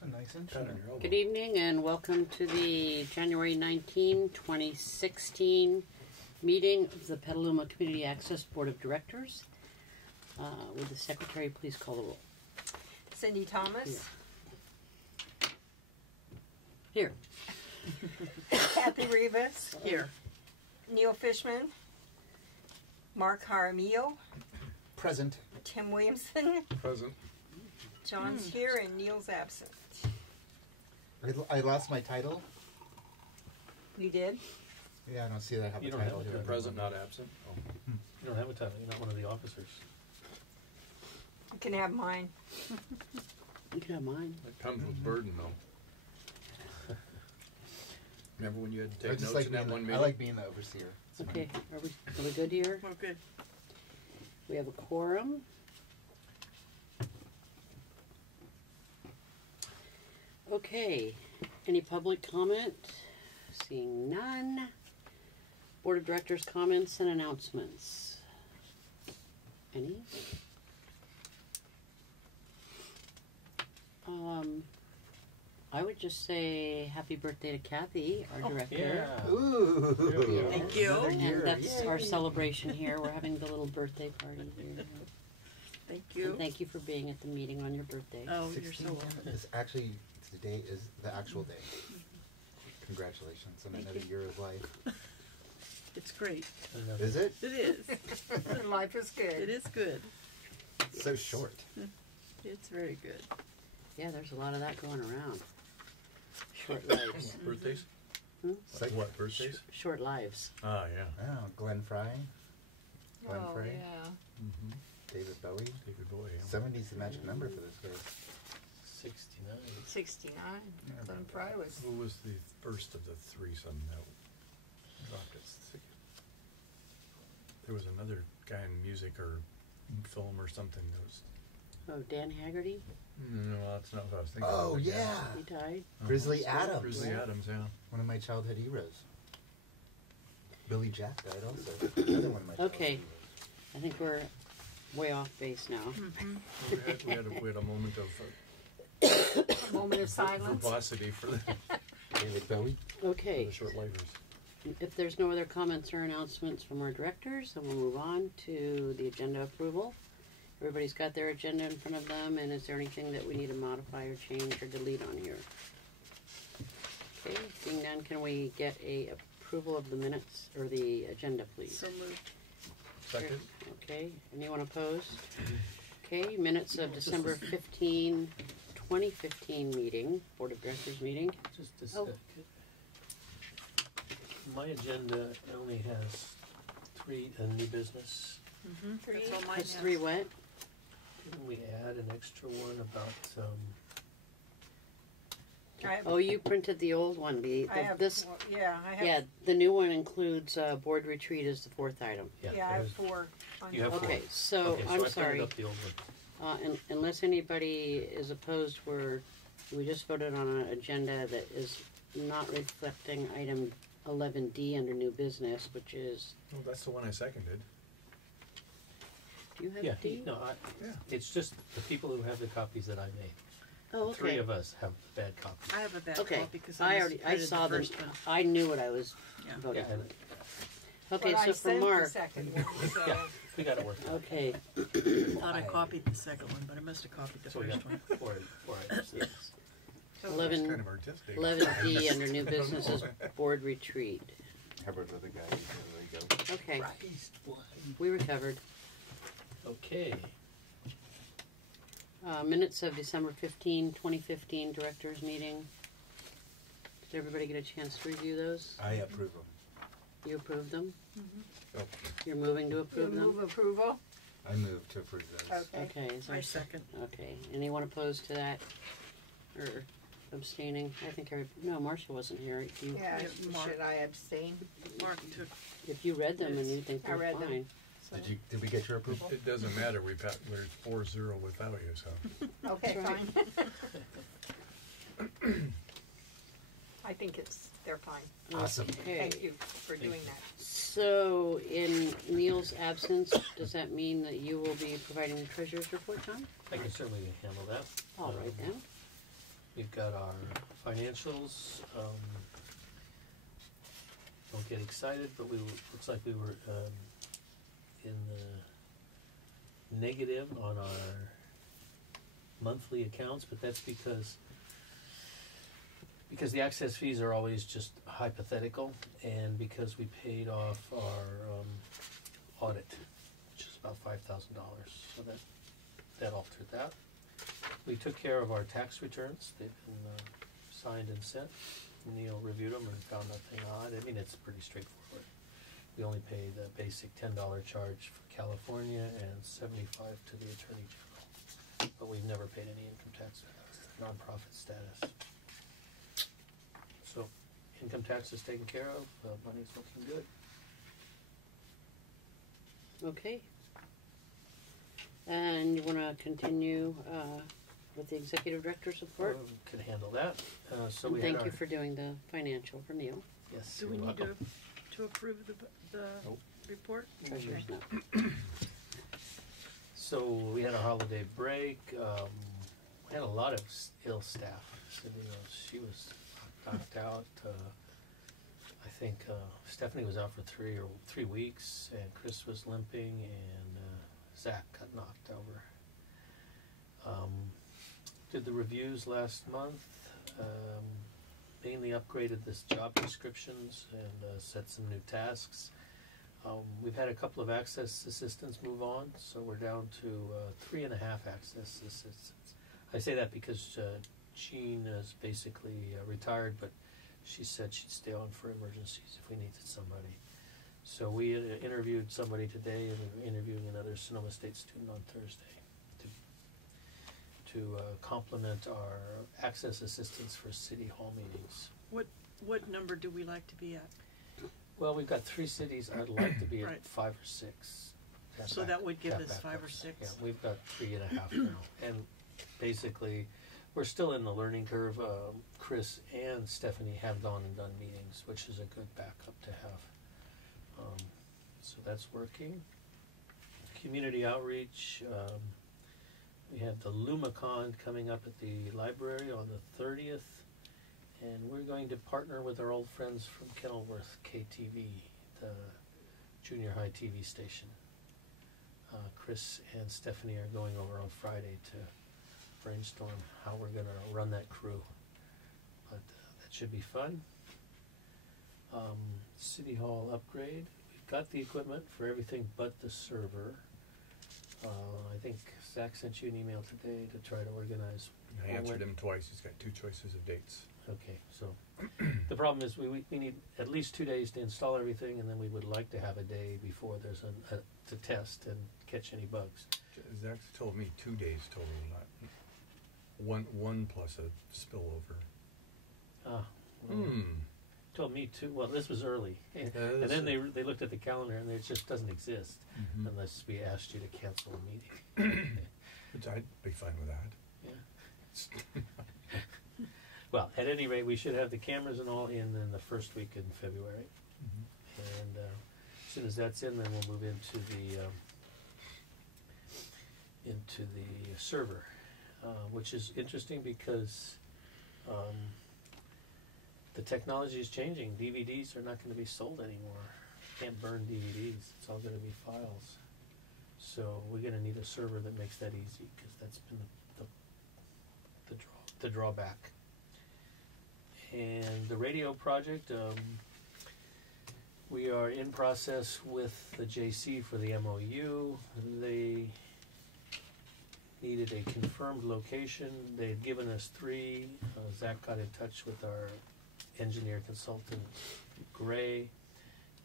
So nice and short. Good evening and welcome to the January 19, 2016 meeting of the Petaluma Community Access Board of Directors. Would the Secretary please call the roll? Cindy Thomas. Here. Kathy Rivas. Here. Neil Fishman. Mark Jaramillo. Present. Tim Williamson. Present. John's here and Neil's absent. I lost my title. You did? Yeah, I don't see that I have You a don't title have a here. title. Present, not absent. Oh. You don't have a title. You're not one of the officers. You can have mine. You can have mine. It comes with burden, though. Remember when you had to I take just notes like in that being one the, meeting? I like being the overseer. It's Okay, fun. are we good here? We're good. We have a quorum. Okay, any public comment? Seeing none. Board of Directors comments and announcements. Any? I would just say happy birthday to Kathy, our director. Yeah. Ooh. Thank you. Another And year. that's Yay. our celebration here. We're having the little birthday party here. Thank you. And thank you for being at the meeting on your birthday. Oh, you're so 16 welcome. is actually today is the actual day. Congratulations on another year of life. It's great. Is it? It is. Life is good. It is good. It's so short. It's very good. Yeah, there's a lot of that going around. Short lives. Birthdays? Like What, birthdays? Short lives. Ah, yeah. Oh, Glenn Fry, Glenn Oh, Frey, yeah. Mm-hmm. David Bowie. David Bowie. Yeah. 70's the magic number for this guy. 69. 69. Yeah, Glenn Fry was... Who was the first of the threesome that dropped its ticket? There was another guy in music or film or something that was... Oh, Dan Haggerty? No, that's not what I was thinking. Oh, of. yeah. He died. Grizzly Adams. Grizzly Adams, yeah. One of my childhood heroes. Billy Jack died also. Another one of my childhood Okay. heroes. I think we're way off base now. We had a moment of moment of silence. verbosity for the David Bowie. Okay. short livers. If there's no other comments or announcements from our directors, then we'll move on to the agenda approval. Everybody's got their agenda in front of them, and is there anything that we need to modify or change or delete on here? Okay, seeing none, can we get a approval of the minutes or the agenda, please? So moved. Second? Okay, anyone opposed? Okay, minutes of December 15, 2015 meeting, Board of Directors meeting. Just a Oh. second. My agenda only has 3 new business. That's all mine Has has. 3 what? Didn't we add an extra one about, I have, Oh, you printed the old one. I have, This, yeah, I have, yeah, the new one includes board retreat as the 4th item. yeah, I have 4. On You have here. 4. Okay, so okay, I'm I sorry. printed up the old one. Unless anybody is opposed, we just voted on an agenda that is not reflecting item 11D under new business, which is, Well, that's the one I seconded. do you have Yeah, D? no, Yeah. it's just the people who have the copies that I made. Oh, okay. 3 of us have bad copies. I have a bad Okay, copy because I misprinted saw the the first one. I knew what I was Yeah. voting Yeah, for. and, Okay, But I so for sent the Mark, second one, so... yeah, we got it worked out. okay, I thought I copied the second one, but I must have copied the So we first got one. 4 items. yes. That's 11, kind of artistic. 11D under new business is board retreat. Covered with a guy. There you go. Okay, Christ, why? we recovered. Okay. Minutes of December 15, 2015 directors meeting. Did everybody get a chance to review those? I approve them. You approved them? Oh, You're moving to You approve move them? approval? I move to approve those. Okay. Okay, is there I second. Okay, anyone opposed to that? Or abstaining? I think, no, Marcia wasn't here. You, Yeah, Yeah, Mark. should I abstain? Mark took. If you read them and you think I they're read them. fine. So- Did we get your approval? it doesn't matter. We're 4-0 without you, so. Okay, That's fine. I think they're fine. Awesome. Okay. Thank you for doing that. So, in Neil's absence, does that mean that you will be providing the treasurer's report, John? I can certainly handle that. All right then. we've got our financials. Don't get excited, but looks like we were in the negative on our monthly accounts, but that's because the access fees are always just hypothetical, and because we paid off our audit, which is about $5,000, so that altered that. We took care of our tax returns. They've been signed and sent. Neil reviewed them and found nothing odd. I mean, it's pretty straightforward. We only pay the basic $10 charge for California and $75 to the Attorney General. But we've never paid any income tax, nonprofit status. So, income tax is taken care of. Money's looking good. Okay. And you want to continue with the executive director's report? Can handle that. So And we had thank our, you for doing the financial for Neil. yes, Do we you're need welcome. to approve the Nope. report? Treasurer's note. So we had a holiday break. We had a lot of ill staff. So, she was knocked out. I think Stephanie was out for 3 weeks, and Chris was limping, and Zach got knocked over. Did the reviews last month. Mainly upgraded this job descriptions and set some new tasks. We've had a couple of access assistants move on, so we're down to 3.5 access assistants. I say that because Jean is basically retired, but she said she'd stay on for emergencies if we needed somebody. So we interviewed somebody today, and we're interviewing another Sonoma State student on Thursday to complement our access assistants for city hall meetings. What number do we like to be at? Well, we've got 3 cities. I'd like to be at Right. 5 or 6. So that would give Have us 5 or backups. 6. Yeah, we've got 3.5 now, and basically, we're still in the learning curve. Chris and Stephanie have gone and done meetings, which is a good backup to have. So that's working. Community outreach. We have the LumaCon coming up at the library on the 30th, and we're going to partner with our old friends from Kenilworth KTV, the junior high TV station. Chris and Stephanie are going over on Friday to brainstorm how we're going to run that crew, but that should be fun. City Hall upgrade. We've got the equipment for everything but the server. I think Zach sent you an email today to try to organize. I answered him twice. He's got 2 choices of dates. Okay, so the problem is we need at least 2 days to install everything, and then we would like to have a day before there's to test and catch any bugs. Zach told me 2 days total, not one plus a spillover. Well, told me too. Well, this was early, and then they looked at the calendar, and it just doesn't exist unless we asked you to cancel a meeting. Which I'd be fine with that. Yeah. Well, at any rate, we should have the cameras and all in the first week in February, and as soon as that's in, then we'll move into the server, which is interesting because the technology is changing. DVDs are not going to be sold anymore. You can't burn DVDs. It's all going to be files. So we're going to need a server that makes that easy, because that's been the drawback. And the radio project, we are in process with the JC for the MOU. They needed a confirmed location. They had given us 3. Zach got in touch with our engineer consultant, Gray,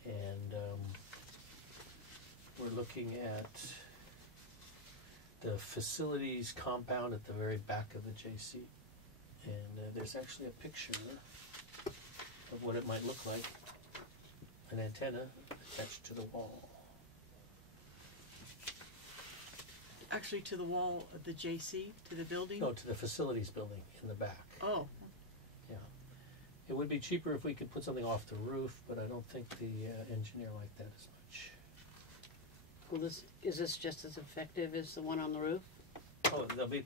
and we're looking at the facilities compound at the very back of the JC. And there's actually a picture of what it might look like. An antenna attached to the wall. Actually, to the wall of the JC, to the building? No, to the facilities building in the back. Oh, Yeah. It would be cheaper if we could put something off the roof, but I don't think the engineer liked that as much. Well, is this just as effective as the one on the roof? Oh, they'll be,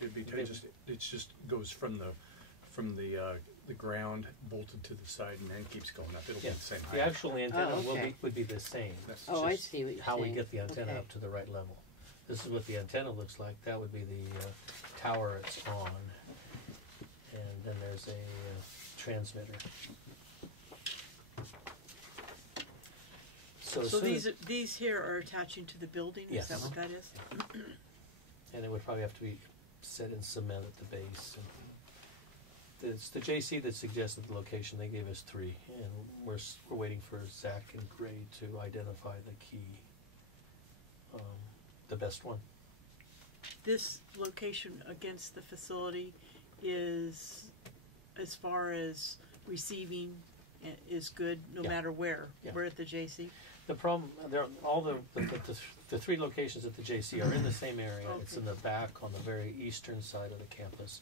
It'd be just, it just goes from the ground bolted to the side and then keeps going up. It'll be yeah, the same the height. actual antenna okay. would be the same. That's Oh, I just see what you're how we saying. get the antenna Okay. up to the right level. This is what the antenna looks like. That would be the tower it's on, and then there's a transmitter. So, as So soon as- these here are attaching to the building, is that Yes. what that is? and it would probably have to be set in cement at the base. And it's the JC that suggested the location. They gave us 3, and we're waiting for Zach and Gray to identify the key, the best one. This location against the facility is, as far as receiving, is good no Yeah. matter where. Yeah. We're at the JC. The problem, all the 3 locations at the JC are in the same area. It's Okay. in the back on the very eastern side of the campus.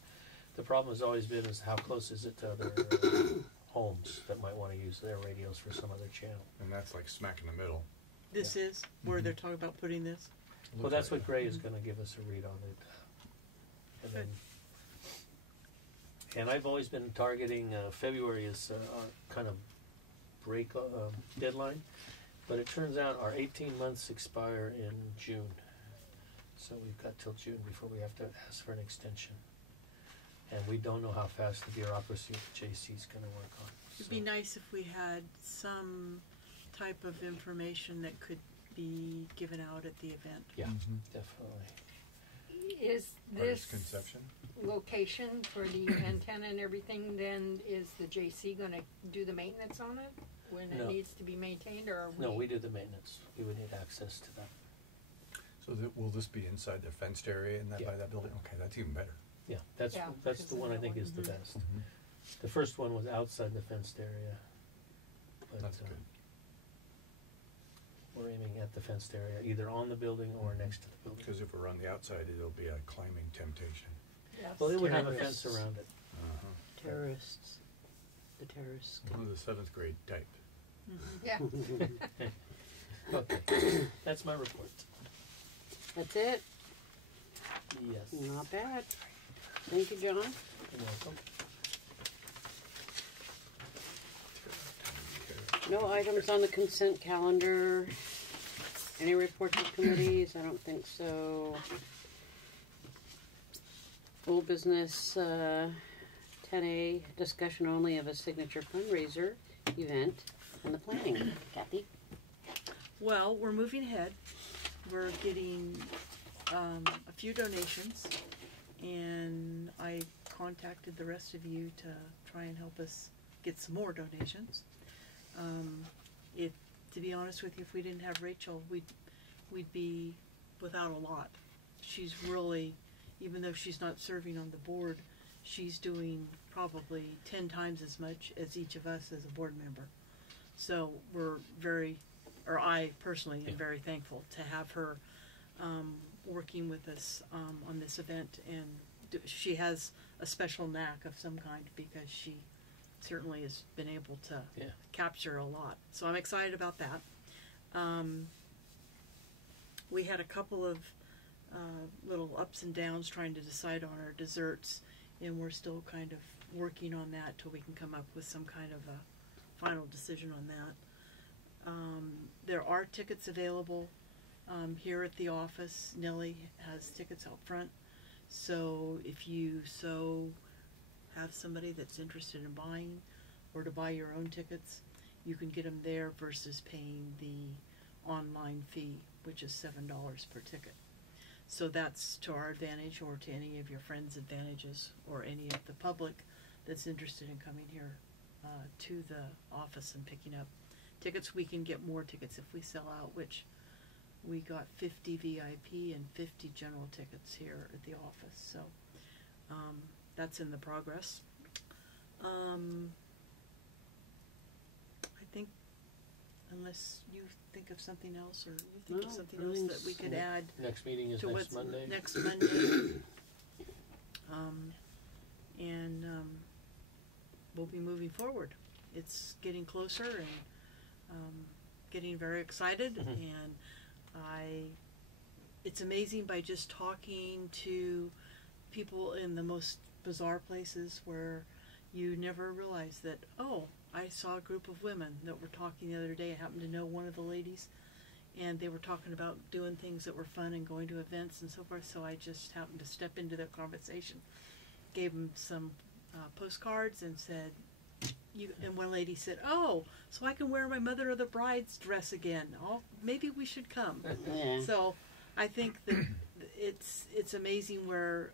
The problem has always been is how close is it to other homes that might want to use their radios for some other channel. And that's like smack in the middle. This is where they're talking about putting this. Well, Looks that's like what Gray is going to give us a read on it. And then, and I've always been targeting February as our kind of break deadline, but it turns out our 18 months expire in June, so we've got till June before we have to ask for an extension, and we don't know how fast the bureaucracy at the JC is going to work on. It'd be nice if we had some type of information that could be given out at the event. Yeah, Mhm. definitely. Is Artist this conception. location for the antenna and everything, then is the JC gonna do the maintenance on it when it No. needs to be maintained, or are we? No, we do the maintenance. We would need access to that. So will this be inside the fenced area and that Yeah. by that building? Okay, that's even better. Yeah, that's Yeah, that's because the of one I that think one. is the Mhm. best. The first one was outside the fenced area. But, That's good. We're aiming at the fenced area, either on the building or next to the building. Because if we're on the outside, it'll be a climbing temptation. Yes. Well, it would have a Terrorists. fence around it. Uh-huh. Terrorists. The terrorists. One of the 7th grade type. Yeah. Okay, that's my report. That's it? Yes. Not bad. Thank you, John. You're welcome. No items on the consent calendar. Any reports of committees? I don't think so. Old business, 10A, discussion only of a signature fundraiser event and the planning. Kathy? Well, we're moving ahead. We're getting a few donations, and I contacted the rest of you to try and help us get some more donations. To be honest with you, if we didn't have Rachel, we'd be without a lot. She's really, even though she's not serving on the board, she's doing probably 10 times as much as each of us as a board member. So we're I personally am very thankful to have her working with us on this event, and she has a special knack of some kind because she certainly has been able to capture a lot. So I'm excited about that. We had a couple of little ups and downs trying to decide on our desserts, and we're still kind of working on that till we can come up with some kind of a final decision on that. There are tickets available here at the office. Nellie has tickets out front, so if you have somebody that's interested in buying or to buy your own tickets, you can get them there versus paying the online fee, which is $7 per ticket. So that's to our advantage or to any of your friends' advantages or any of the public that's interested in coming here to the office and picking up tickets. We can get more tickets if we sell out, which we got 50 VIP and 50 general tickets here at the office. So that's in the progress. I think, unless you think of something else, or you think No, of something else that we could add Next meeting is to next what's Monday. next Monday. We'll be moving forward. It's getting closer and getting very excited, and I it's amazing by just talking to people in the most bizarre places where you never realize that, oh, I saw a group of women that were talking the other day. I happened to know one of the ladies, and they were talking about doing things that were fun and going to events and so forth, so I just happened to step into their conversation, gave them some postcards and said, and one lady said, oh, so I can wear my mother of the bride's dress again. Oh, maybe we should come. Yeah. So I think that it's amazing where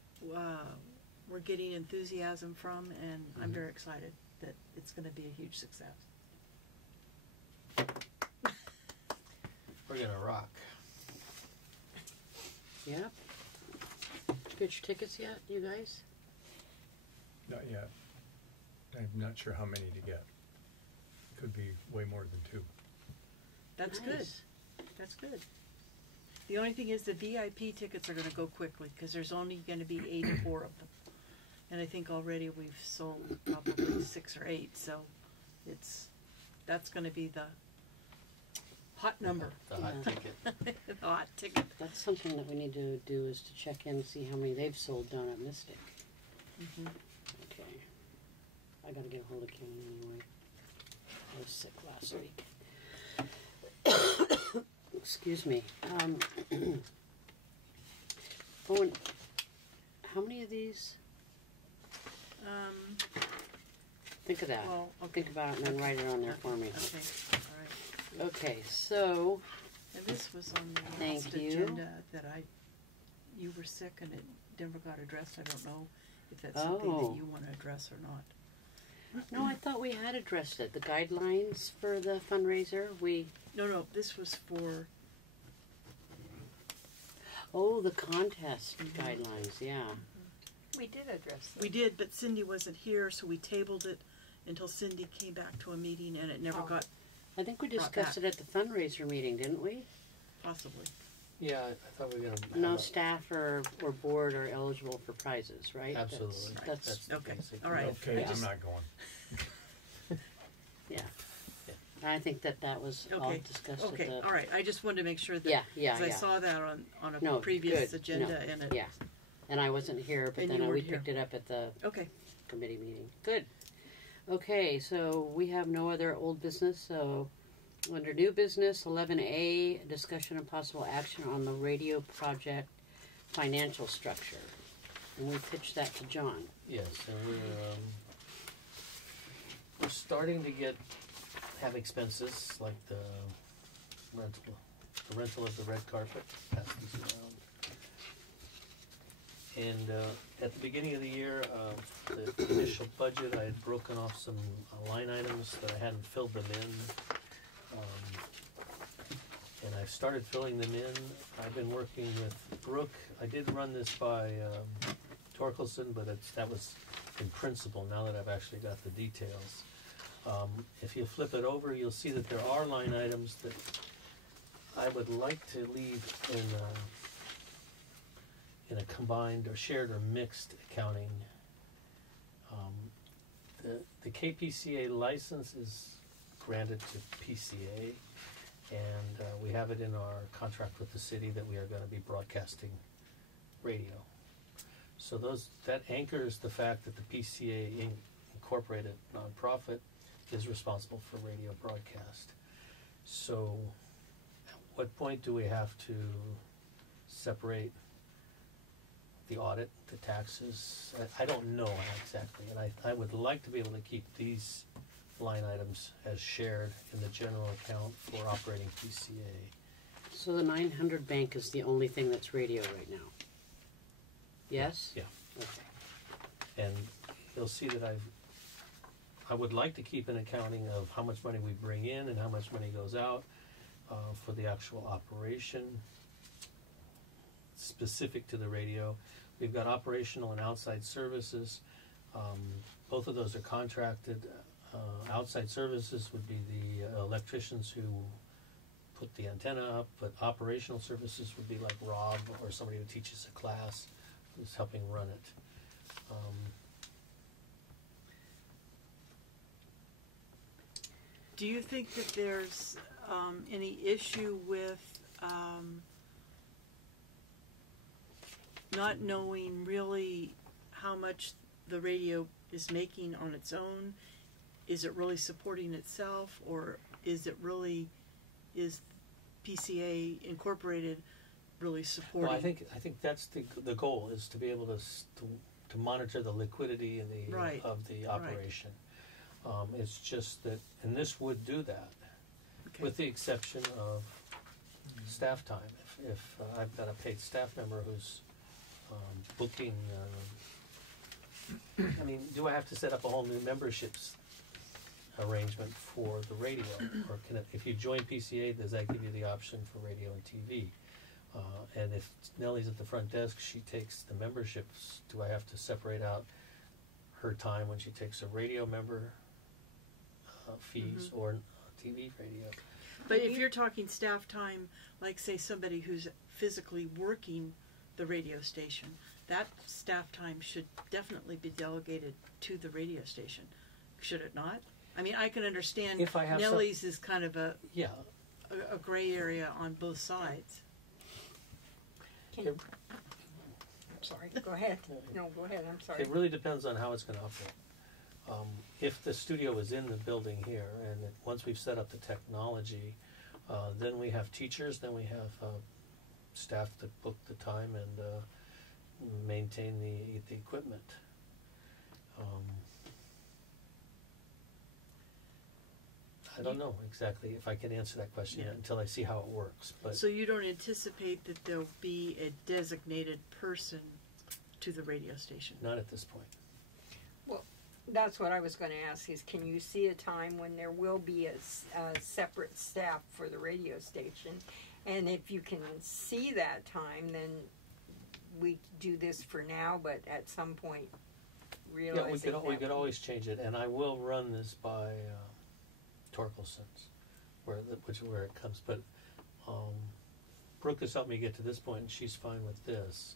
we're getting enthusiasm from, and I'm very excited that it's going to be a huge success. We're gonna rock. Yep. Did you get your tickets yet, you guys? Not yet. I'm not sure how many to get. Could be way more than 2. That's good. Nice. That's good. The only thing is the VIP tickets are going to go quickly because there's only going to be 84 of them. And I think already we've sold probably 6 or 8, so that's going to be the hot number. The hot Yeah. ticket. The hot ticket. That's something that we need to do, is to check in and see how many they've sold down at Mystic. Mm-hmm. Okay. I gotta get a hold of Kenny anyway. I was sick last week. Excuse me. Owen, how many of these? Think of that. Well, okay. Think about it and then write it on there for me. Okay. All right. Okay, so And this was on the Thank last you. agenda that you were sick and it never got addressed. I don't know if that's something Oh. that you want to address or not. no, I thought we had addressed it. The guidelines for the fundraiser. No, this was for, The contest guidelines. Yeah. We did address that. we did, but Cindy wasn't here, so we tabled it until Cindy came back to a meeting and it never Oh. got, I think we Brought discussed it back. at the fundraiser meeting, didn't we? possibly. Yeah, I thought we were gonna. No have a- staff or board are eligible for prizes, right? Absolutely. That's the Okay, basic. all right. Okay, I just- I'm not going. yeah. I think that was all Okay, discussed okay, at the. all right. I just wanted to make sure that, Yeah, yeah, because I yeah. saw that on a No, previous good. agenda No, and it, Yeah, and I wasn't here, but And then you we weren't here. picked it up at the okay. committee meeting. Good. Okay, so we have no other old business, so under new business, 11A, discussion and possible action on the radio project financial structure. And we pitched that to John. Yes, and we're starting to have expenses like the rental of the red carpet, pass these around. And at the beginning of the year, the initial budget, I had broken off some line items that I hadn't filled them in. And I started filling them in. I've been working with Brooke. I did run this by Torkelson, but that was in principle, now that I've actually got the details. If you flip it over, you'll see that there are line items that I would like to leave in a combined or shared or mixed accounting. The KPCA license is granted to PCA, and we have it in our contract with the city that we are going to be broadcasting radio. So that anchors the fact that the PCA Incorporated nonprofit is responsible for radio broadcast. So at what point do we have to separate the audit, the taxes? I don't know exactly, and I would like to be able to keep these line items as shared in the general account for operating PCA. So the 900 bank is the only thing that's radio right now? Yes? Yeah. Okay. And you'll see that I would like to keep an accounting of how much money we bring in and how much money goes out for the actual operation specific to the radio. We've got operational and outside services. Both of those are contracted. Outside services would be the electricians who put the antenna up, but operational services would be like Rob or somebody who teaches a class who's helping run it. Do you think that there's any issue with not knowing really how much the radio is making on its own. Is it really supporting itself, or is PCA Incorporated really supporting? Well, I think that's the goal, is to be able to monitor the liquidity and the Right. of the operation. It's just that, and this would do that, Okay. with the exception of staff time. If I've got a paid staff member who's booking, I mean, do I have to set up a whole new memberships arrangement for the radio, or can it, if you join PCA, does that give you the option for radio and TV? And if Nellie's at the front desk, she takes the memberships. Do I have to separate out her time when she takes a radio member fees or TV radio? But if you're talking staff time, like say somebody who's physically working the radio station, that staff time should definitely be delegated to the radio station, should it not? I mean, I can understand If I have Nellie's is kind of a Yeah, gray area on both sides. I'm sorry, go ahead. No, go ahead, I'm sorry. it really depends on how it's going to operate. If the studio is in the building here, and once we've set up the technology, then we have teachers, then we have staff that book the time and maintain the equipment. I don't know exactly if I can answer that question yet until I see how it works. But So you don't anticipate that there'll be a designated person to the radio station? not at this point. That's what I was going to ask, is can you see a time when there will be a separate staff for the radio station? And if you can see that time, then we do this for now, but at some point realizing Yeah, we could always change it, and I will run this by Torkelson's, where it comes. But Brooke has helped me get to this point, and she's fine with this.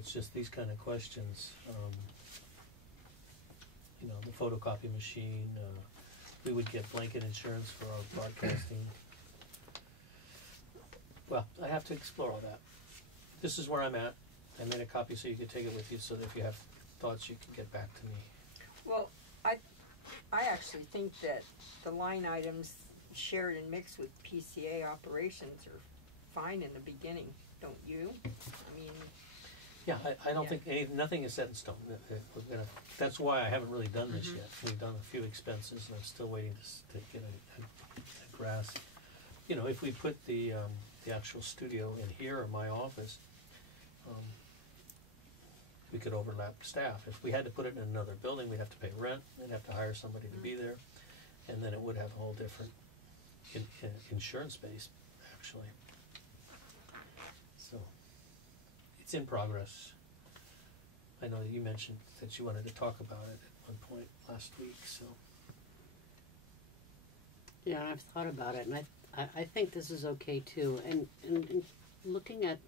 It's just these kind of questions. You know, the photocopy machine. We would get blanket insurance for our broadcasting. Well, I have to explore all that. This is where I'm at. I made a copy so you could take it with you, so that if you have thoughts, you can get back to me. Well, I actually think that the line items shared and mixed with PCA operations are fine in the beginning, don't you? I mean, Yeah, I don't Yeah. think nothing is set in stone. That's why I haven't really done this yet. We've done a few expenses, and I'm still waiting to get a grasp. You know, if we put the actual studio in here or my office, we could overlap staff. If we had to put it in another building, we'd have to pay rent. We'd have to hire somebody to be there, and then it would have a whole different insurance base, actually. So. It's in progress. I know that you mentioned that you wanted to talk about it at one point last week, so. Yeah, I've thought about it, and I think this is okay too. And looking at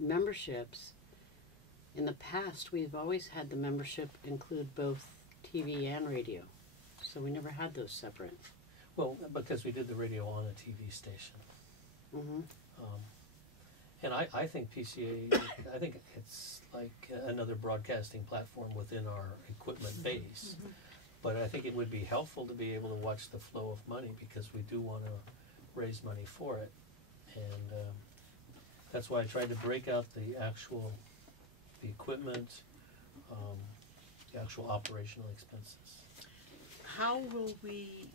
memberships, in the past we've always had the membership include both TV and radio, so we never had those separate. Well, because we did the radio on a TV station. Mm-hmm. And I think PCA, I think it's like another broadcasting platform within our equipment base. But I think it would be helpful to be able to watch the flow of money, because we do want to raise money for it. And that's why I tried to break out the equipment, the actual operational expenses. How will we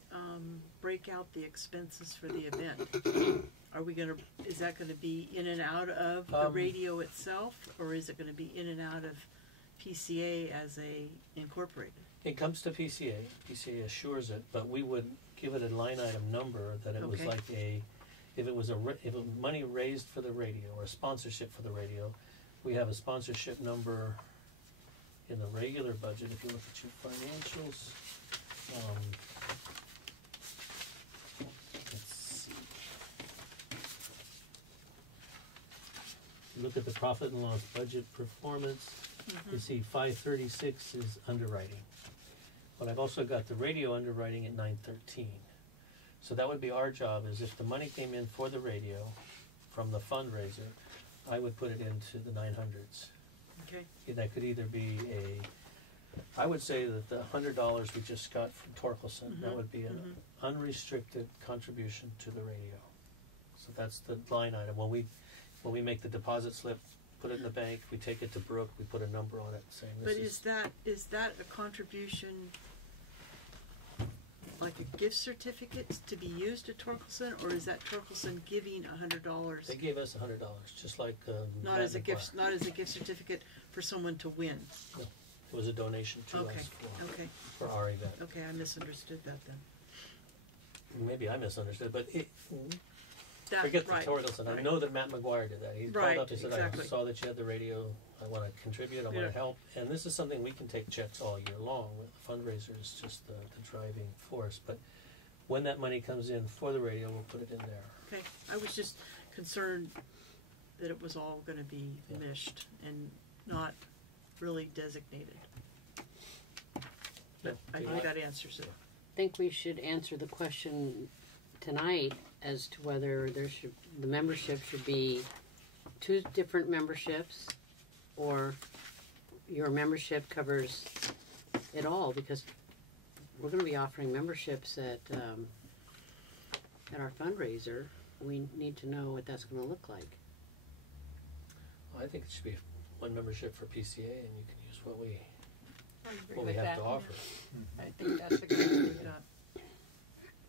break out the expenses for the event? Are we gonna? Is that going to be in and out of the radio itself, or is it going to be in and out of PCA as a incorporated? It comes to PCA. PCA assures it, but we would give it a line item number that it was Okay. like if it was money raised for the radio or a sponsorship for the radio, we have a sponsorship number in the regular budget. If you look at your financials, let's see. You look at the profit and loss budget performance. You see 536 is underwriting. But I've also got the radio underwriting at 913. So that would be our job, is if the money came in for the radio from the fundraiser, I would put it into the 900s. Okay. That could either be I would say that the $100 we just got from Torkelson, that would be an unrestricted contribution to the radio. So that's the line item. When we make the deposit slip, put it in the bank, we take it to Brooke, we put a number on it saying this But is that a contribution, like a gift certificate to be used at Torkelson, or is that Torkelson giving $100? They gave us $100, just like Not Matt as a McGuire. gift, not as a gift certificate for someone to win. No, it was a donation to Okay. us Okay. for our event. Okay, I misunderstood that then. Maybe I misunderstood, but That, forget the right, Torkelson. I right. know that Matt McGuire did that. He Right, called up and said, exactly. I saw that you had the radio. I want to contribute. I want Yeah. to help. And this is something we can take checks all year long. The fundraiser is just the driving force. But when that money comes in for the radio, we'll put it in there. Okay, I was just concerned that it was all going to be Yeah. mished and not really designated. But I think that answers it. I think we should answer the question tonight as to whether the membership should be 2 different memberships, or your membership covers it all, because we're going to be offering memberships at our fundraiser. We need to know what that's going to look like. I think it should be one membership for PCA, and you can use what we with have that. to offer. I think that's a good idea.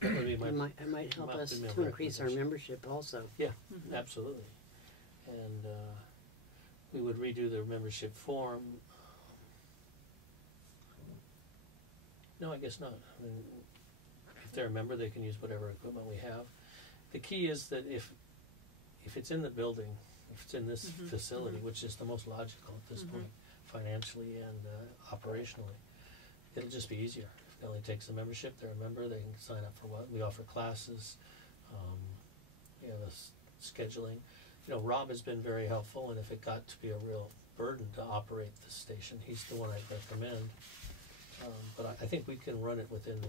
That would be my It might help my us opinion to increase our recommendation. membership also. Yeah, absolutely. And we would redo the membership form. No, I guess not. I mean, if they're a member, they can use whatever equipment we have. The key is that if it's in the building, if it's in this facility, which is the most logical at this point, financially and operationally, it'll just be easier. If it only takes a membership, they're a member, they can sign up for what we offer classes, the scheduling. Rob has been very helpful, and if it got to be a real burden to operate the station, he's the one I'd recommend. But I think we can run it within the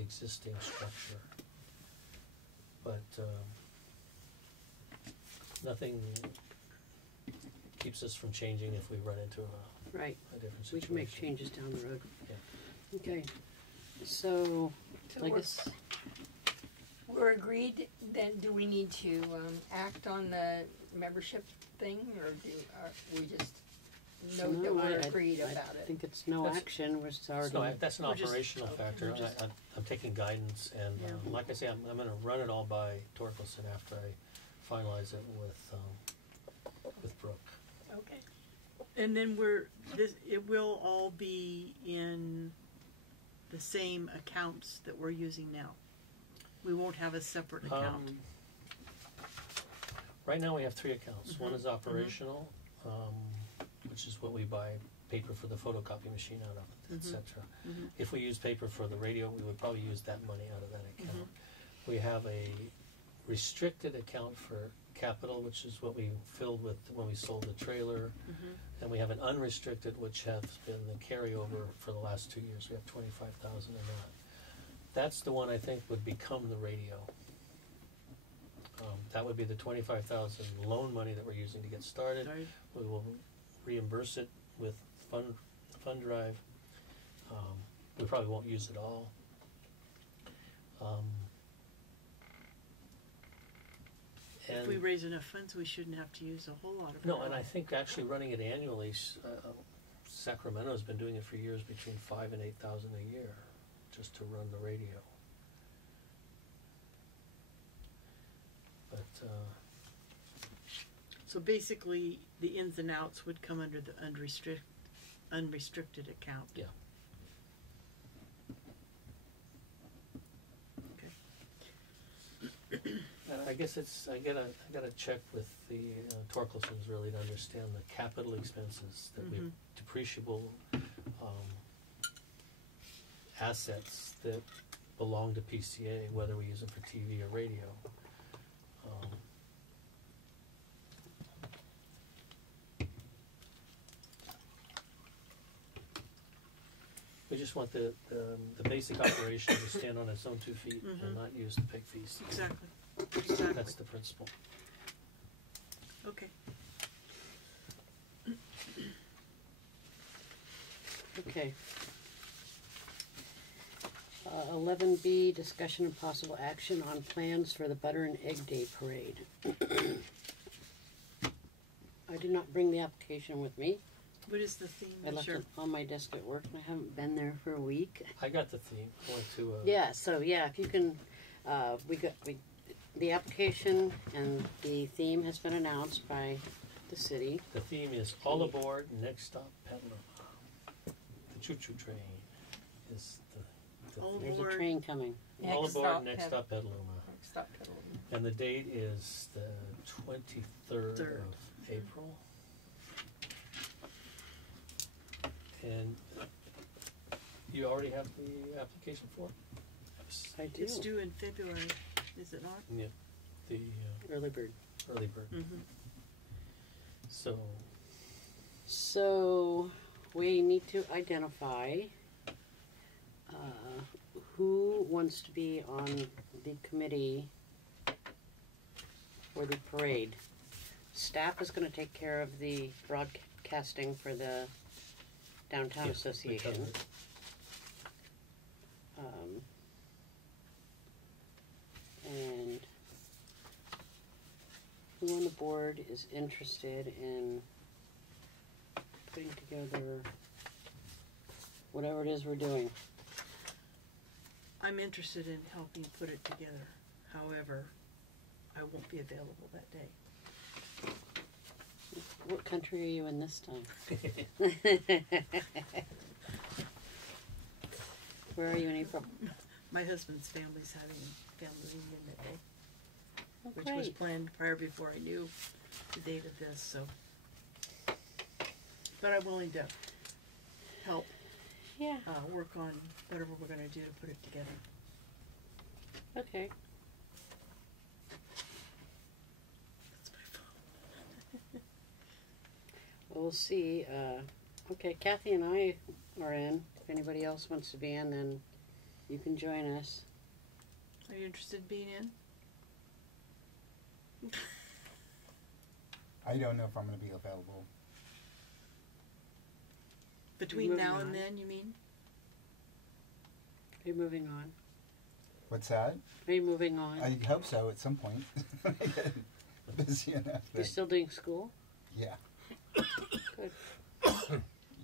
existing structure. But nothing keeps us from changing if we run into Right. a different We situation. can make changes down the road. Yeah. Okay. So, So I we're- guess, We're agreed, then do we need to act on the membership thing, or do we just know that we're agreed I about it? think it's no That's- action. We're That's already. that's an We're just- operational factor. we're just- I'm taking guidance, and Yeah. like I say, I'm going to run it all by Torkelson after I finalize it with Brooke. Okay. And then it will all be in the same accounts that we're using now. We won't have a separate account. Right now we have 3 accounts. One is operational, which is what we buy paper for the photocopy machine out of, etc. If we use paper for the radio, we would probably use that money out of that account. We have a restricted account for capital, which is what we filled with when we sold the trailer. And we have an unrestricted, which has been the carryover for the last 2 years. We have $25,000 in that. That's the one I think would become the radio. That would be the $25,000 loan money that we're using to get started. Sorry. We will reimburse it with fund drive. We probably won't use it all. If we raise enough funds, we shouldn't have to use a whole lot of it. No, and I think actually running it annually, Sacramento's been doing it for years, between $5,000 and $8,000 a year, just to run the radio. But So basically, the ins and outs would come under the unrestricted account. Yeah. I guess I gotta check with the Torkelsons really to understand the capital expenses that we depreciable assets that belong to PCA, whether we use them for TV or radio. We just want the basic operation to stand on its own 2 feet and not use the pig fees. Exactly. That's the principle. Okay. Okay. 11B, discussion and possible action on plans for the Butter and Egg Day Parade. I did not bring the application with me. What is the theme I this left year? it on my desk at work, and I haven't been there for a week. I got the theme. I went to Yeah, so yeah, if you can, the application and the theme has been announced by the city. the theme is all aboard, next stop Petaluma. The choo-choo train is the All theme. There's a aboard. train coming. All Next aboard, stop, next Pet- stop Petaluma. Next stop, Petaluma. And the date is the 23rd Third. of April. And you already have the application for it? I do. It's due in February, is it not? Yeah, the Early bird. early bird. Mm-hmm. So we need to identify who wants to be on the committee for the parade. Staff is going to take care of the broadcasting for the Downtown Yeah, we Association. covered it. And who on the board is interested in putting together whatever it is we're doing? I'm interested in helping put it together. However, I won't be available that day. What country are you in this time? Where are you in April? My husband's family's having a family reunion that day, Oh, which was great. planned prior before I knew the date of this, so. But I'm willing to help Yeah. work on whatever we're gonna do to put it together. Okay. That's my phone. We'll see. Okay, Kathy and I are in. If anybody else wants to be in, then you can join us. Are you interested in being in? I don't know if I'm going to be available. Between moving now on. and then, you mean? Are you moving on? What's that? Are you moving on? I hope so at some point. I get busy enough. You're But still doing school? yeah. Good.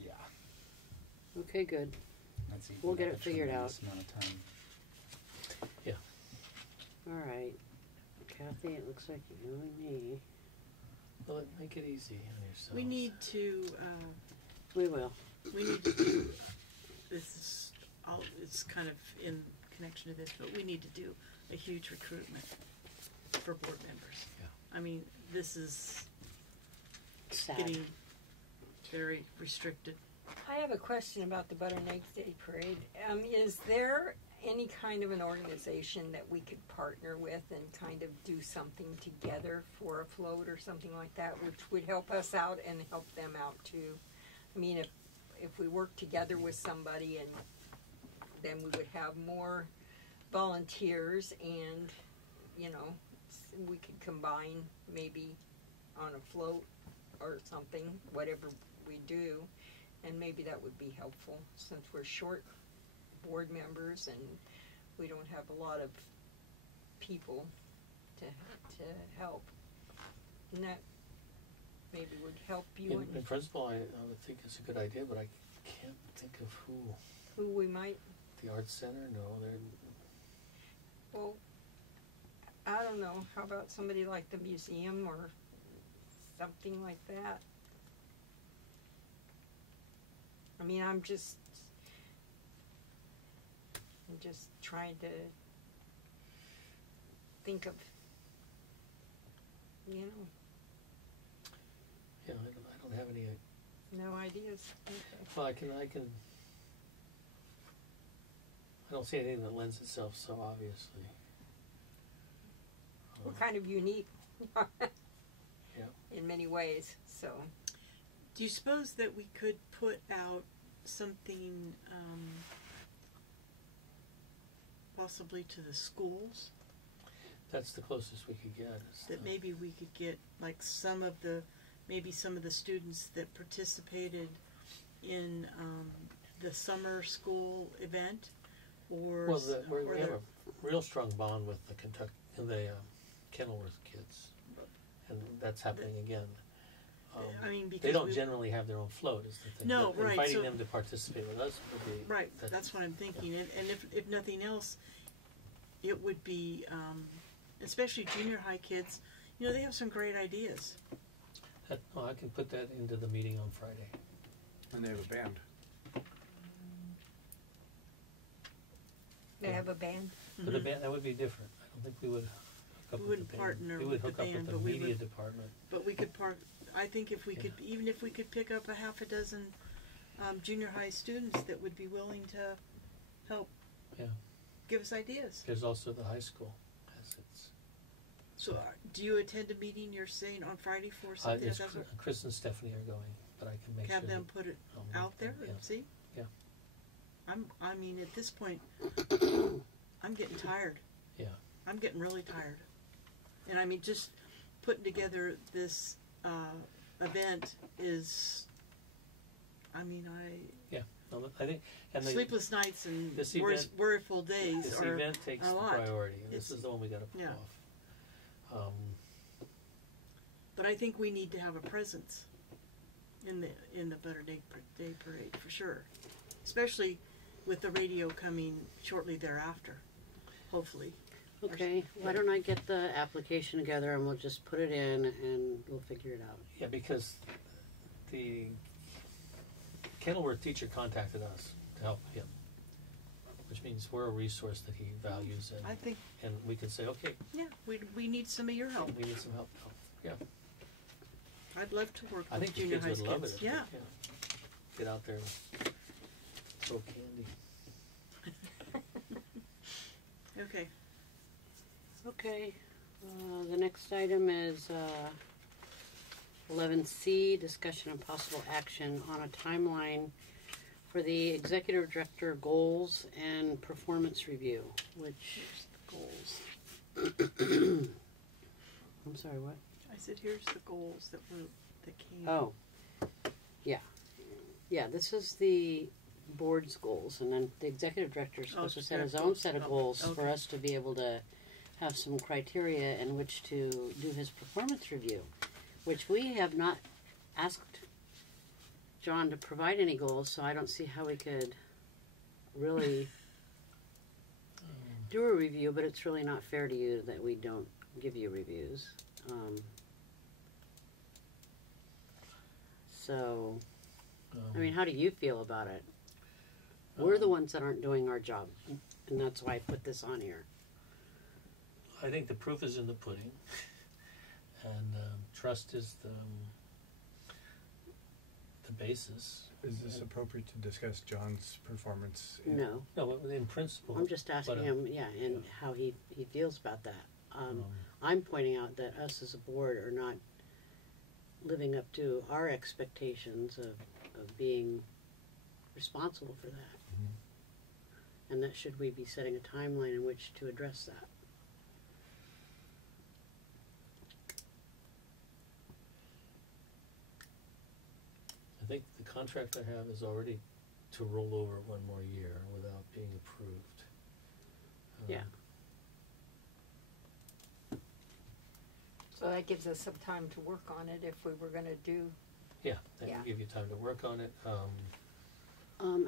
Yeah. Okay, good. Let's see. if We'll we get have it a figured out. tremendous amount of time. All right. Kathy, it looks like you and me. Well, make it easy on yourself. We need to, We will. do, this is, it's kind of in connection to this, but we need to do a huge recruitment for board members. Yeah. I mean, this is Sad. getting very restricted. I have a question about the Butter and Egg Day Parade. Is there any kind of an organization that we could partner with and kind of do something together for a float or something like that, which would help us out and help them out too? I mean, if we work together with somebody, and then we would have more volunteers, and we could combine maybe on a float or something, whatever we do. And maybe that would be helpful, since we're short board members and we don't have a lot of people to help. And that maybe would help you In principle, I would think it's a good idea, but I can't think of who. who we might. The Arts Center? No, they're. Well, I don't know. How about somebody like the museum or something like that? I mean, I'm just trying to think of, Yeah, I don't have any. no ideas. Okay. Well, I can. I don't see anything that lends itself so obviously. We're kind of unique Yeah. in many ways, so. Do you suppose that we could put out something, possibly to the schools? That's the closest we could get. that maybe we could get like some of the students that participated in the summer school event, or Well, we or have a real strong bond with the Kenilworth kids, and that's happening again. I mean, because they don't generally have their own float, is the thing. No, but right, inviting so- them to participate with us would be right. That's what I'm thinking, and if nothing else, it would be especially junior high kids. You know, they have some great ideas. I can put that into the meeting on Friday. And they have a band. They have a band. But the band, that would be different. I don't think we would hook up We with wouldn't the band. partner We would with the hook up band, with the but we media would- department. But we could I think if we could, even if we could pick up a half a dozen junior high students that would be willing to help Yeah. give us ideas. There's also the high school has its. So, do you attend a meeting? You're saying on Friday for something? It's That's what, Chris and Stephanie are going, but I can make have sure them that put it I'll make out there them, and see. Yeah. I mean, at this point, I'm getting tired. Yeah. I'm getting really tired. And I mean, just putting together this event is. I mean, No, I think, and sleepless nights and this event- worryful days this are event takes a the lot. priority. And this It's- is the one we got to pull yeah. off. But I think we need to have a presence in the Better Day Parade for sure, especially with the radio coming shortly thereafter, hopefully. Okay, why don't I get the application together and we'll just put it in and we'll figure it out. Yeah, because the Kenilworth teacher contacted us to help him, which means we're a resource that he values, I think, and we can say, okay, yeah, we need some of your help. we need some help now. Yeah, I'd love to work I with think the junior kids high would love it. kids. If Yeah, get out there and throw candy. okay. Okay, the next item is 11C, discussion and possible action on a timeline for the executive director goals and performance review, which goals. I'm sorry, what? I said, here's the goals that came. Oh, yeah, this is the board's goals, and then the executive director is supposed to set his own set of goals for okay. us to be able to have some criteria in which to do his performance review, which we have not asked John to provide any goals, so I don't see how we could really do a review, but it's really not fair to you that we don't give you reviews. So, I mean, how do you feel about it? We're the ones that aren't doing our job, and that's why I put this on here. I think the proof is in the pudding, and trust is the basis. Is this appropriate to discuss John's performance? No, No, in principle. I'm just asking but, him, and how he feels about that. I'm pointing out that us as a board are not living up to our expectations of being responsible for that. Mhm. And that should we be setting a timeline in which to address that? I think the contract I have is already to roll over one more year without being approved. Yeah. So that gives us some time to work on it if we were gonna do. Yeah, that Yeah. will give you time to work on it.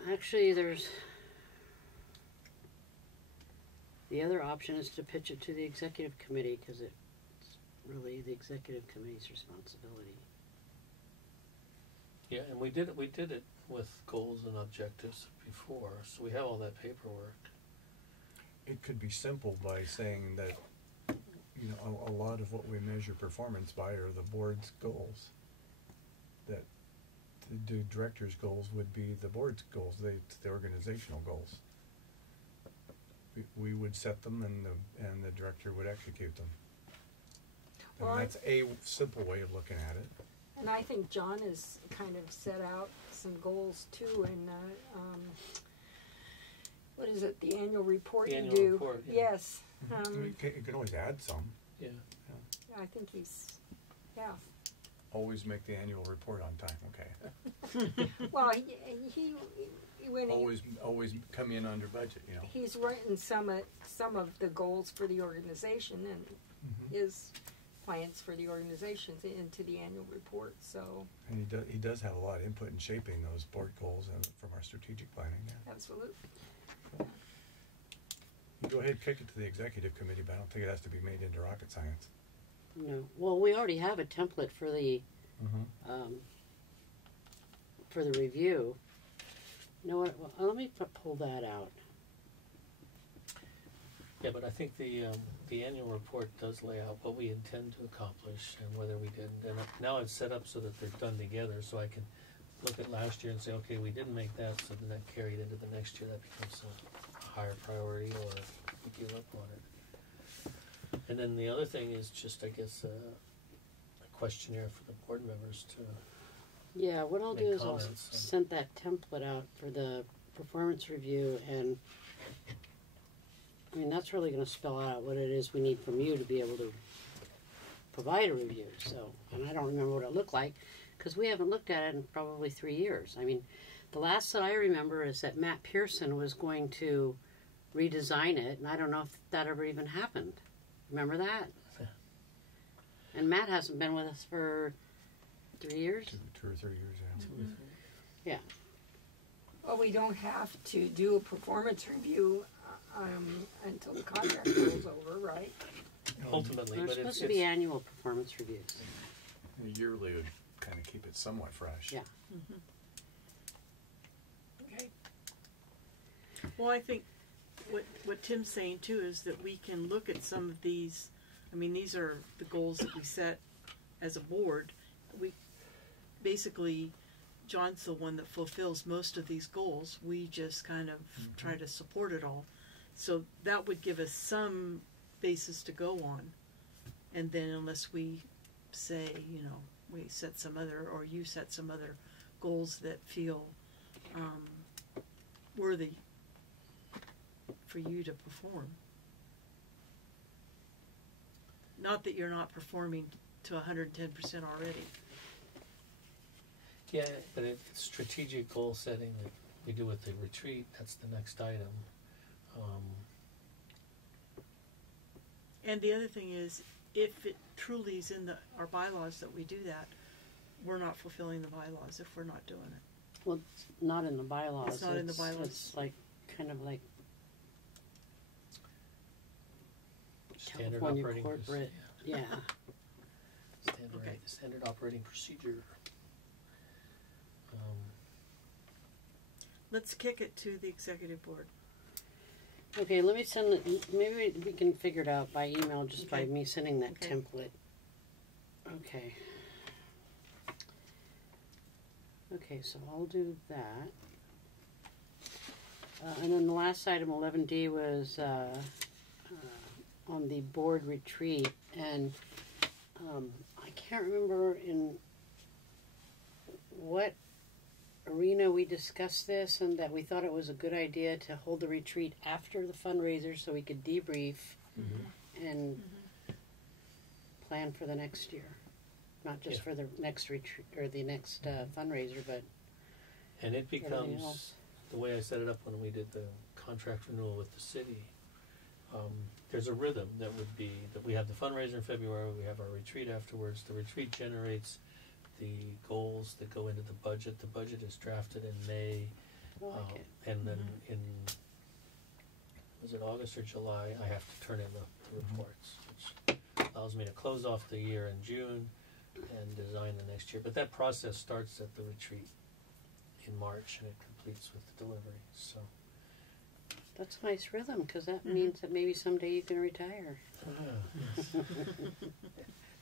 Actually, there's the other option is to pitch it to the executive committee, because it's really the executive committee's responsibility. Yeah, and we did it with goals and objectives before, so we have all that paperwork. It could be simple by saying that, you know, a lot of what we measure performance by are the board's goals. That to do director's goals would be the board's goals, the organizational goals. We would set them and the director would execute them. Well, And that's a simple way of looking at it. And I think John has kind of set out some goals too, and what is it, the annual report The you annual do? report, yeah. Yes. You can always add some. Yeah. I think he's, yeah. Always make the annual report on time, okay? Well, he when Always come in under budget, you know. he's written some of the goals for the organization and his plans for the organizations into the annual report. So And he does have a lot of input in shaping those board goals from our strategic planning. Yeah. absolutely. You go ahead and kick it to the executive committee, but I don't think it has to be made into rocket science. No. Well, we already have a template for the review. You know what? Well, let me pull that out. Yeah, but I think the annual report does lay out what we intend to accomplish and whether we did. And now it's set up so that they're done together, so I can look at last year and say, okay, we didn't make that, so then that carried into the next year. That becomes a higher priority, or we give up on it. And then the other thing is just, I guess, a questionnaire for the board members to. Yeah, what I'll do Make is I'll comments and- send that template out for the performance review, and I mean that's really going to spell out what it is we need from you to be able to provide a review. So, and I don't remember what it looked like because we haven't looked at it in probably 3 years. I mean, the last that I remember is that Matt Pearson was going to redesign it, and I don't know if that ever even happened. Remember that? Yeah. And Matt hasn't been with us for 3 years. Two or 3 years, yeah. Yeah. Well, we don't have to do a performance review until the contract rolls over, right? Ultimately, There's but supposed it's, to be annual performance reviews. Yearly would kind of keep it somewhat fresh. Yeah. Okay. Well, I think what Tim's saying too is that we can look at some of these. I mean, these are the goals that we set as a board. We basically, John's the one that fulfills most of these goals. We just kind of try to support it all. So that would give us some basis to go on. And then unless we say, you know, we set some other, or you set some other goals that feel worthy for you to perform. Not that you're not performing to 110% already. yeah, but it's strategic goal setting that we do with the retreat. That's the next item. And the other thing is, if it truly is in our bylaws that we do that, we're not fulfilling the bylaws if we're not doing it. Well, it's not in the bylaws. It's not in the bylaws. It's like kind of like Standard California operating corporate. Yeah. Okay. Standard operating procedure. Let's kick it to the executive board. Okay, let me send it. Maybe we can figure it out by email just by Okay. me sending that Okay. template. Okay. Okay, so I'll do that. And then the last item, 11D, was on the board retreat. And I can't remember in what arena we discussed this, and that we thought it was a good idea to hold the retreat after the fundraiser so we could debrief and plan for the next year. Not just Yeah. for the next retreat or the next fundraiser, but And it everything becomes, else. the way I set it up when we did the contract renewal with the city, there's a rhythm that would be that we have the fundraiser in February, we have our retreat afterwards. The retreat generates the goals that go into the budget. The budget is drafted in May, I like it. and then in, was it August or July, I have to turn in the reports, which allows me to close off the year in June and design the next year. But that process starts at the retreat in March and it completes with the delivery. So That's a nice rhythm, because that means that maybe someday you can retire.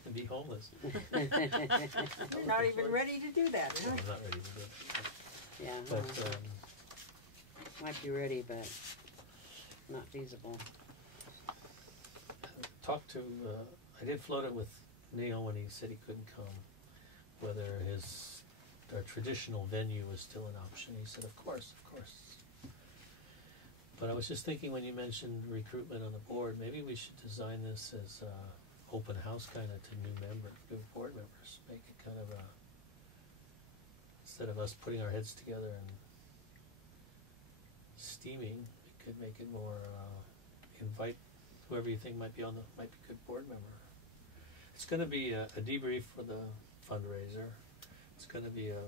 and be homeless. You're not even ready to do that, No, huh? I'm not ready to do it. Yeah, But might be ready, but not feasible. talked to, I did float it with Neil when he said he couldn't come, whether our traditional venue was still an option. He said, of course. But I was just thinking when you mentioned recruitment on the board, maybe we should design this as open house kind of to new board members. Make it kind of a, instead of us putting our heads together and steaming, we could make it more, invite whoever you think might be a good board member. It's gonna be a debrief for the fundraiser. It's gonna be a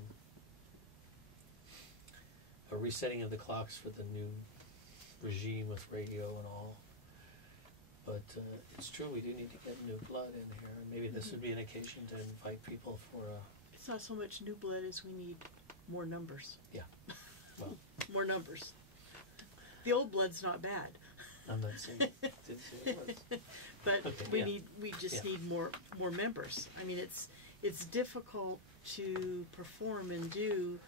resetting of the clocks for the new regime with radio and all. But it's true, we do need to get new blood in here. Maybe this would be an occasion to invite people for It's not so much new blood as we need more numbers. Yeah. Well. More numbers. The old blood's not bad. I'm not saying, didn't say it was. But Okay, we just need more members. I mean, it's difficult to perform and do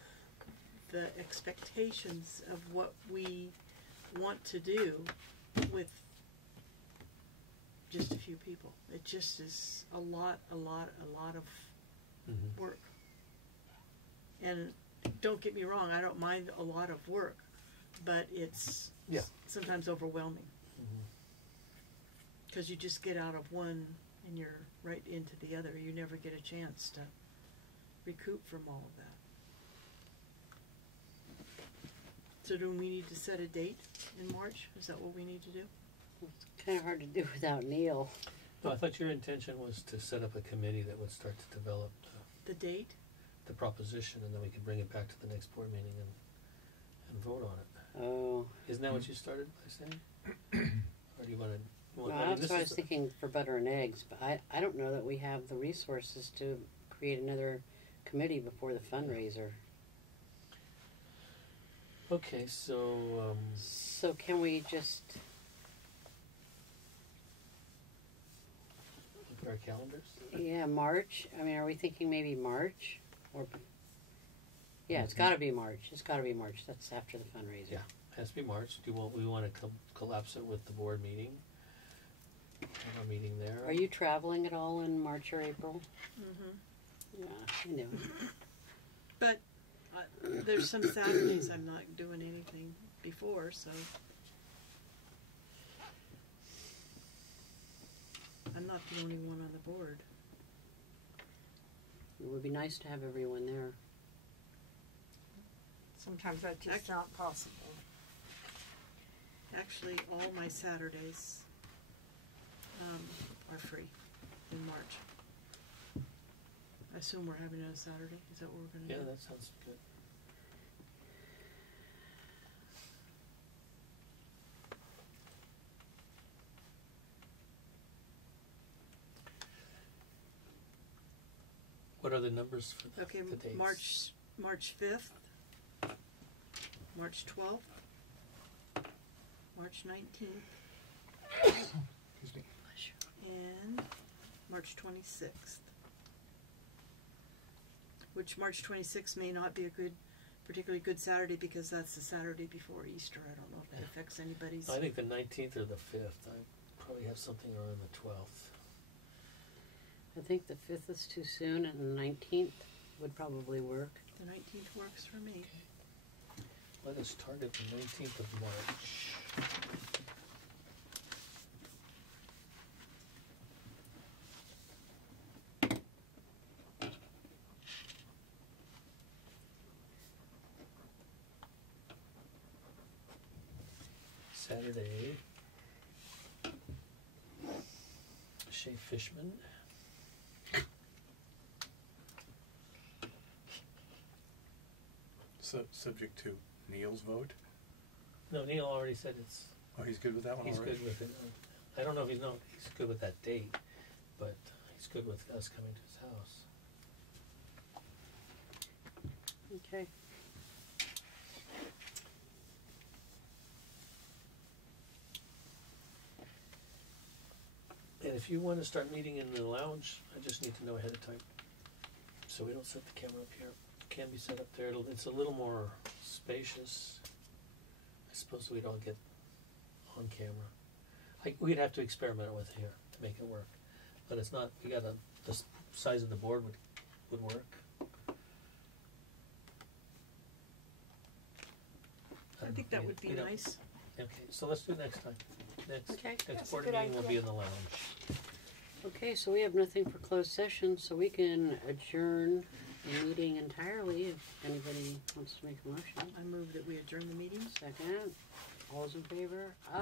the expectations of what we want to do with just a few people. It just is a lot of Mm-hmm. work. And don't get me wrong, I don't mind a lot of work, but it's Yeah. sometimes overwhelming. Mm-hmm. Because you just get out of one and you're right into the other. You never get a chance to recoup from all of that. So do we need to set a date in March? Is that what we need to do? It's kind of hard to do without Neil. No, I thought your intention was to set up a committee that would start to develop The date? the proposition, and then we could bring it back to the next board meeting and vote on it. Oh, Isn't that what you started by saying? Or do you want to? well, that's what I was thinking for butter and eggs, but I don't know that we have the resources to create another committee before the fundraiser. Okay, so So can we just, look at our calendars. yeah, March? I mean, are we thinking maybe March? Or, yeah, it's gotta be March. It's gotta be March. That's after the fundraiser. Yeah. Has to be March. We want to collapse it with the board meeting? Have our meeting there. Are you traveling at all in March or April? Mm-hmm. Yeah, I know. But there's some Saturdays I'm not doing anything before, so I'm not the only one on the board. It would be nice to have everyone there. Sometimes that's just not possible. Actually, all my Saturdays are free in March. I assume we're having it on a Saturday. Is that what we're going to Yeah, do? that sounds good. What are the numbers for Okay, the dates? March 5th, March 12th, March 19th, Excuse me. and March 26th. Which March 26th may not be a particularly good Saturday because that's the Saturday before Easter. I don't know if that affects anybody's. I think the 19th or the 5th. I probably have something around the 12th. I think the 5th is too soon, and the 19th would probably work. The 19th works for me. Let us target the 19th of March. Saturday. Shay Fishman. Subject to Neil's vote? No, Neil already said it's. Oh, he's good with that one He's already? good with it. I don't know if he's good with that date, but he's good with us coming to his house. Okay. And if you want to start meeting in the lounge, I just need to know ahead of time. So we don't set the camera up here. It can be set up there. It's a little more spacious. I suppose we'd all get on camera. We'd have to experiment with it here to make it work. But it's not, the size of the board would work. I think that would be we don't- nice. Okay, so let's do it next time. Okay. Next That's a board good meeting will idea. be in the lounge. Okay, so we have nothing for closed session, so we can adjourn the meeting entirely if anybody wants to make a motion. I move that we adjourn the meeting. Second, all those in favor? Aye.